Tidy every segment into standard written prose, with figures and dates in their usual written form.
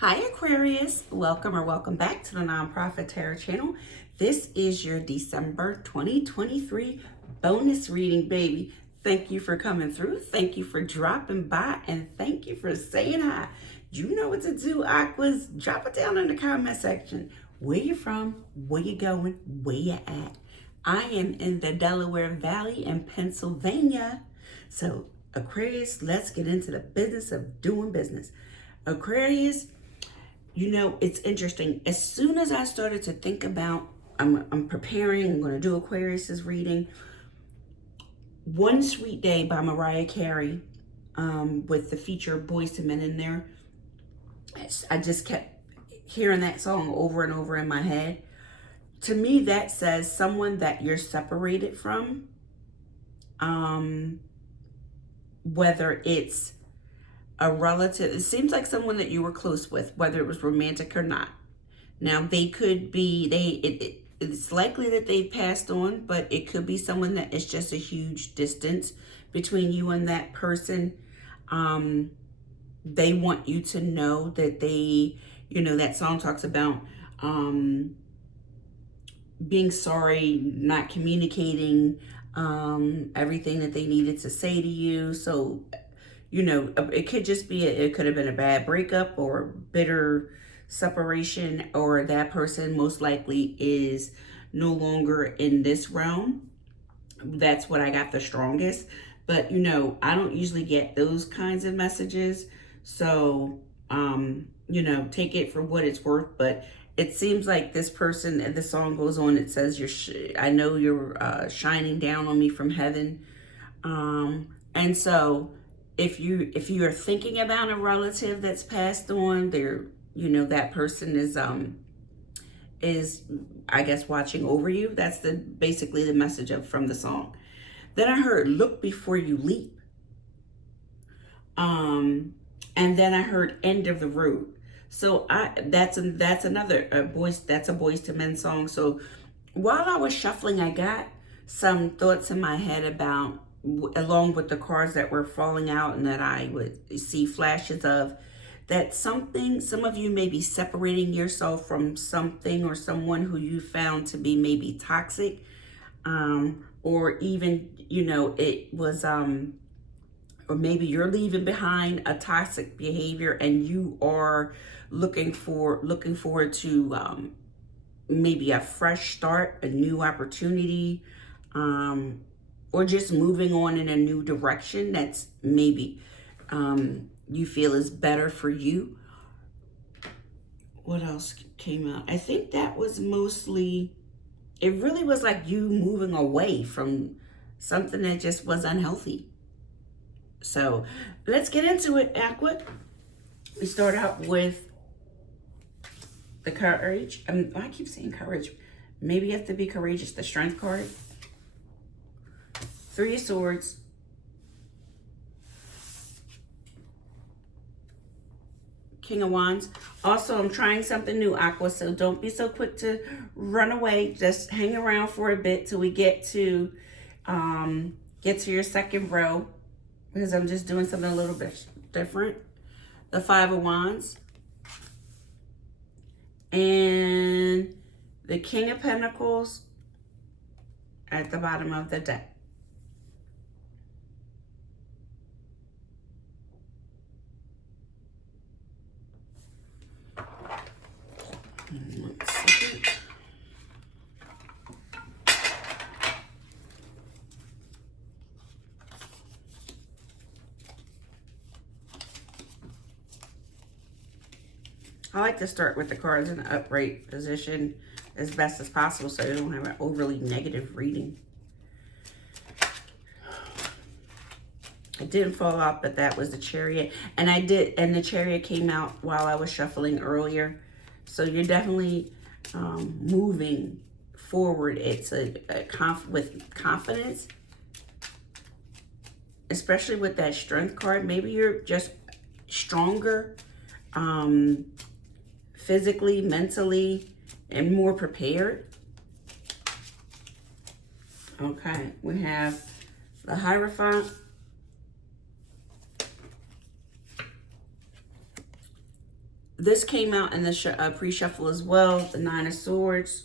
Hi Aquarius, welcome back to the Nonprofit Tarot channel. This is your December 2023 bonus reading, baby. Thank you for coming through. Thank you for dropping by, and thank you for saying hi. You know what to do, Aquas. Drop it down in the comment section. Where you from? Where you going? Where you at? I am in the Delaware Valley in Pennsylvania. So Aquarius, let's get into the business of doing business. Aquarius, you know, it's interesting. As soon as I started to think about, I'm preparing, I'm going to do Aquarius's reading. One Sweet Day by Mariah Carey, with the feature Boyz II Men in there. I just kept hearing that song over and over in my head. To me, that says someone that you're separated from, whether it's a relative. It seems like someone that you were close with, whether it was romantic or not. Now, they could be, it's likely that they've passed on, but it could be someone that is just a huge distance between you and that person. They want you to know that they, you know, that song talks about being sorry, not communicating everything that they needed to say to you. So, you know, it could just be, it could have been a bad breakup or bitter separation, or that person most likely is no longer in this realm. That's what I got the strongest. But, you know, I don't usually get those kinds of messages. So, you know, take it for what it's worth. But it seems like this person, and the song goes on, it says, I know you're shining down on me from heaven. And so, if you are thinking about a relative that's passed on, there, you know, that person is I guess watching over you. That's basically the message from the song. Then I heard look before you leap. And then I heard end of the road. So that's another that's a Boyz II Men song. So while I was shuffling, I got some thoughts in my head about, along with the cards that were falling out and that I would see flashes of, that some of you may be separating yourself from something or someone who you found to be maybe toxic, or even, you know, it was, or maybe you're leaving behind a toxic behavior and you are looking forward to maybe a fresh start, a new opportunity, or just moving on in a new direction that's maybe you feel is better for you. What else came out? I think that was mostly, it really was like you moving away from something that just was unhealthy. So let's get into it, Aqua. We start out with the courage. I keep saying courage. Maybe you have to be courageous. The strength card. Three of Swords. King of Wands. Also, I'm trying something new, Aqua, so don't be so quick to run away. Just hang around for a bit till we get to your second row, because I'm just doing something a little bit different. The Five of Wands. And the King of Pentacles at the bottom of the deck. One second. I like to start with the cards in the upright position as best as possible so you don't have an overly negative reading. It didn't fall off, but that was the Chariot. And the Chariot came out while I was shuffling earlier. So you're definitely moving forward. It's with confidence, especially with that strength card. Maybe you're just stronger physically, mentally, and more prepared. Okay, we have the Hierophant, This came out in the pre-shuffle as well, the Nine of Swords.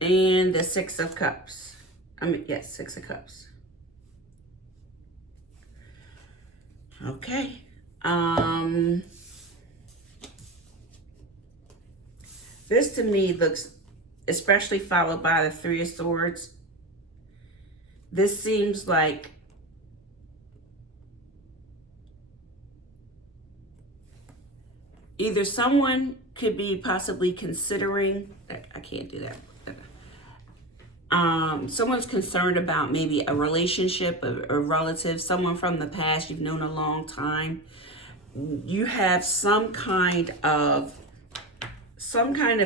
And the Six of Cups. Yes, Six of Cups. Okay. This to me looks, especially followed by the Three of Swords, this seems like either someone could be possibly considering, I can't do that. Someone's concerned about maybe a relationship, a relative, someone from the past you've known a long time. You have some kind of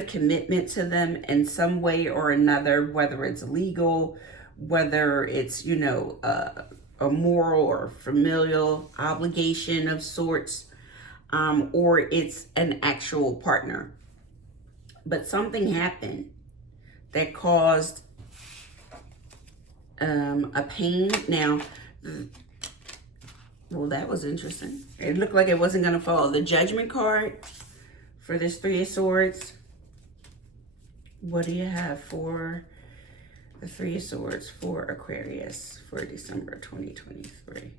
commitment to them in some way or another, whether it's legal, whether it's, you know, a moral or familial obligation of sorts, or it's an actual partner. But something happened that caused a pain. Now, well, that was interesting. It looked like it wasn't going to fall. The Judgment card for this Three of Swords. What do you have for the Three of Swords for Aquarius for December 2023?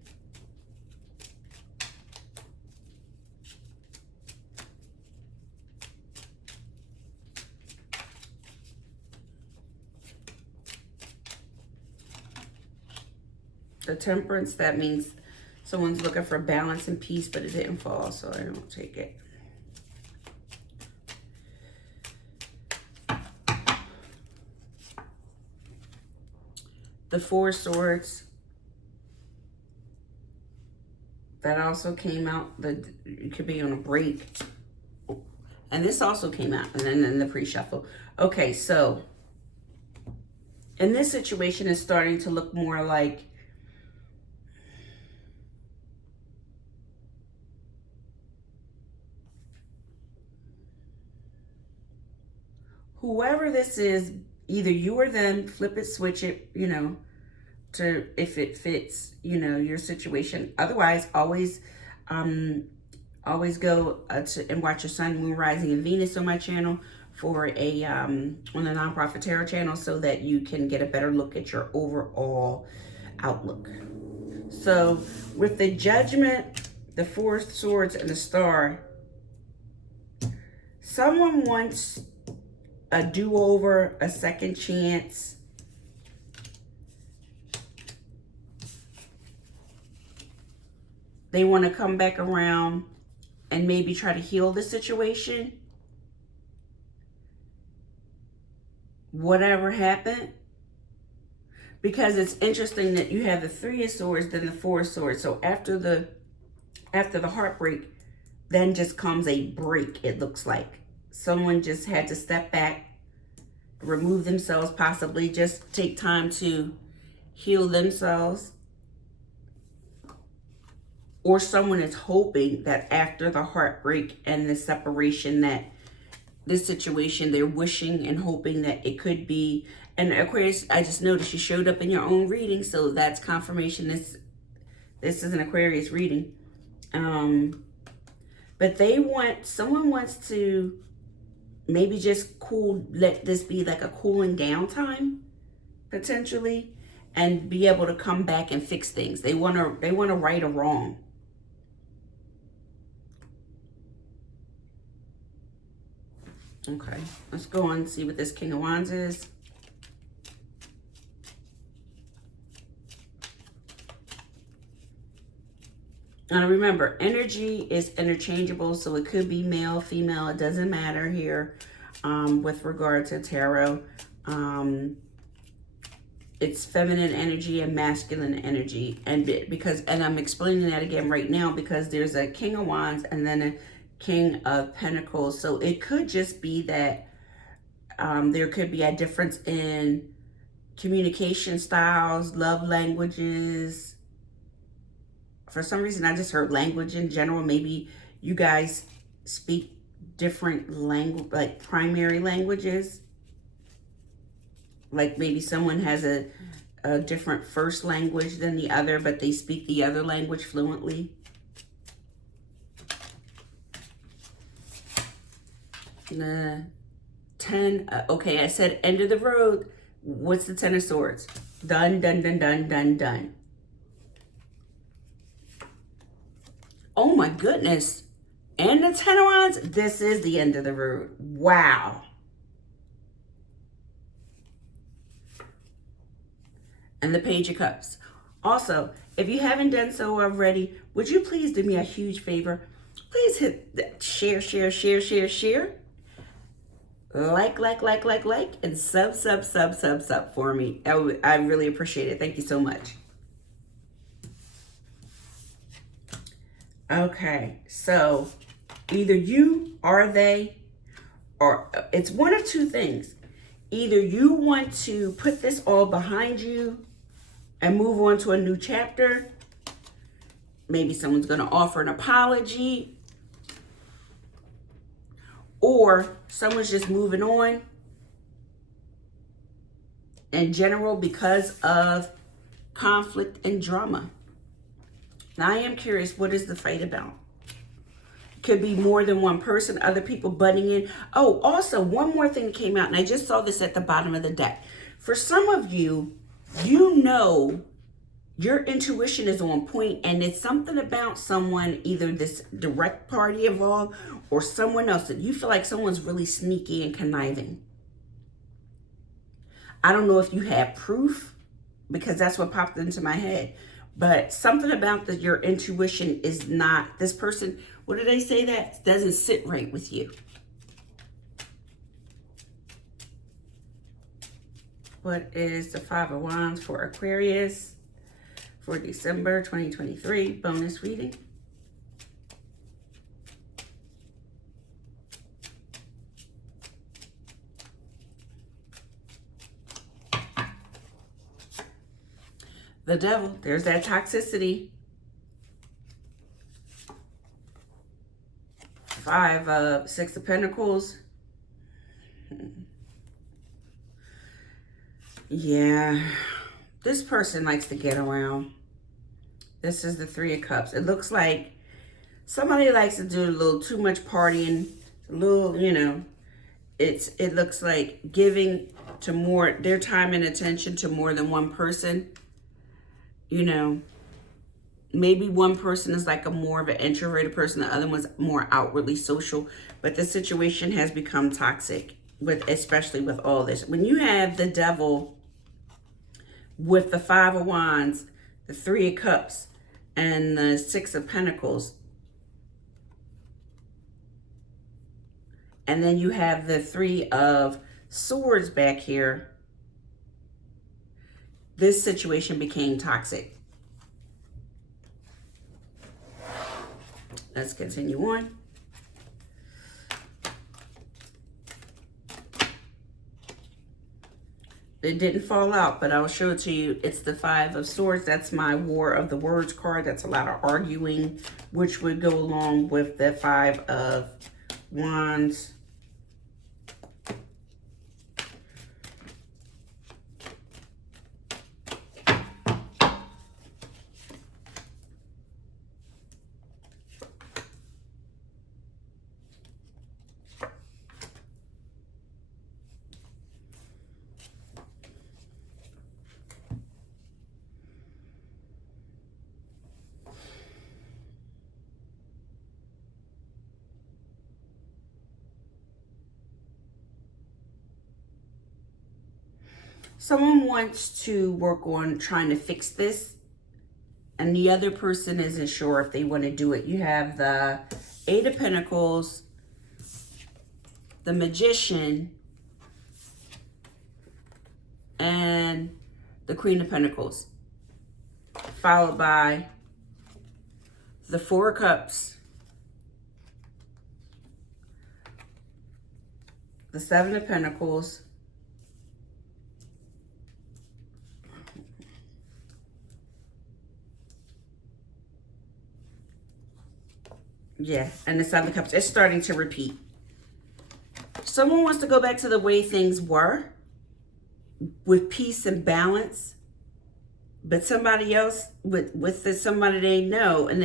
The Temperance, that means someone's looking for balance and peace, but it didn't fall, so I don't take it. The Four of Swords, that also came out. You could be on a break. And this also came out, and then in the pre-shuffle. Okay, so in this situation, it's starting to look more like whoever this is, either you or them, flip it, switch it, you know, to if it fits, you know, your situation. Otherwise, always go and watch your Sun, Moon, Rising, and Venus on my channel for a on the Nonprofit Tarot channel, so that you can get a better look at your overall outlook. So with the Judgment, the Four of Swords, and the Star, someone wants a do-over, a second chance. They want to come back around and maybe try to heal the situation. Whatever happened. Because it's interesting that you have the Three of Swords, then the Four of Swords. So after the heartbreak, then just comes a break, it looks like. Someone just had to step back, remove themselves, possibly just take time to heal themselves. Or someone is hoping that after the heartbreak and the separation, that this situation, they're wishing and hoping that it could be. And Aquarius, I just noticed you showed up in your own reading, so that's confirmation this is an Aquarius reading. But someone wants to maybe just let this be like a cooling down time, potentially, and be able to come back and fix things. They want to right a wrong. Okay, let's go on and see what this King of Wands is. Now remember, energy is interchangeable, so it could be male, female, it doesn't matter here with regard to tarot. It's feminine energy and masculine energy. And I'm explaining that again right now because there's a King of Wands and then a King of Pentacles. So it could just be that there could be a difference in communication styles, love languages. For some reason, I just heard language in general. Maybe you guys speak different language, like primary languages. Like maybe someone has a a different first language than the other, but they speak the other language fluently. Ten. Okay, I said end of the road. What's the Ten of Swords? Done, done, done, done, done, done. Oh my goodness. And the Ten of Wands. This is the end of the road. Wow. And the Page of Cups. Also, if you haven't done so already, would you please do me a huge favor? Please hit the share, share, share, share, share. Like, and sub for me. I really appreciate it. Thank you so much. Okay, so either you or they, or it's one of two things. Either you want to put this all behind you and move on to a new chapter. Maybe someone's going to offer an apology. Or someone's just moving on in general because of conflict and drama. Now, I am curious, what is the fight about? Could be more than one person, other people butting in. Oh, also, one more thing came out, and I just saw this at the bottom of the deck. For some of you, you know your intuition is on point, and it's something about someone, either this direct party involved or someone else, that you feel like someone's really sneaky and conniving. I don't know if you have proof, because that's what popped into my head. But something about your intuition is not, this person, what did they say, that doesn't sit right with you. What is the Five of Wands for Aquarius for December 2023 bonus reading? The Devil, there's that toxicity. Six of Pentacles. Yeah, this person likes to get around. This is the Three of Cups. It looks like somebody likes to do a little too much partying, a little, you know, it looks like giving to more, their time and attention to more than one person. You know, maybe one person is like a more of an introverted person, the other one's more outwardly social, but the situation has become toxic, especially with all this. When you have the Devil with the Five of Wands, the Three of Cups, and the Six of Pentacles, and then you have the Three of Swords back here, this situation became toxic. Let's continue on. It didn't fall out, but I'll show it to you. It's the Five of Swords. That's my War of the Words card. That's a lot of arguing, which would go along with the Five of Wands. Someone wants to work on trying to fix this, and the other person isn't sure if they want to do it. You have the Eight of Pentacles, the Magician, and the Queen of Pentacles, followed by the Four of Cups, the Seven of Pentacles, yeah, and the Seven of Cups. It's starting to repeat. Someone wants to go back to the way things were with peace and balance. but somebody else somebody they know, and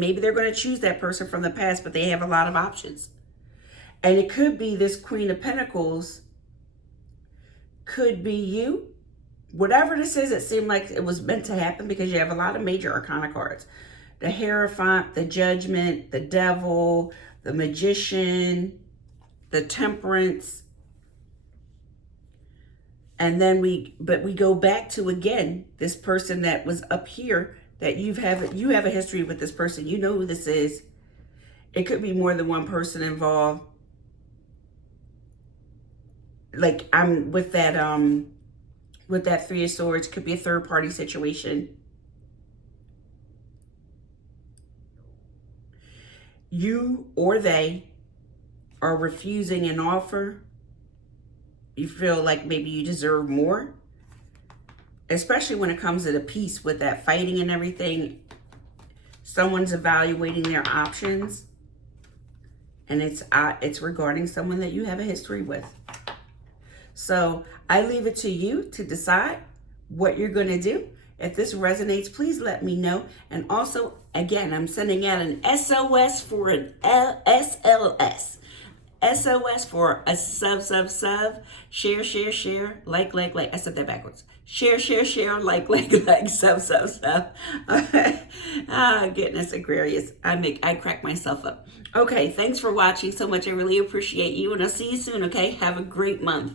maybe they're going to choose that person from the past, but they have a lot of options. And it could be this Queen of Pentacles, could be you. Whatever this is, it seemed like it was meant to happen because you have a lot of major arcana cards. The Hierophant, the Judgment, the Devil, the Magician, the Temperance. And then we go back to, again, this person that was up here, that you have a history with this person. You know who this is. It could be more than one person involved. Like I'm with that Three of Swords, could be a third party situation. You or they are refusing an offer. You feel like maybe you deserve more, especially when it comes to the peace with that fighting and everything. Someone's evaluating their options, and it's regarding someone that you have a history with. So I leave it to you to decide what you're going to do. If this resonates, please let me know. And also, again, I'm sending out an SOS for an SLS. SOS for a sub. Share, like. I said that backwards. Share, like, sub. Ah, goodness, Aquarius. I crack myself up. Okay, thanks for watching so much. I really appreciate you, and I'll see you soon, okay? Have a great month.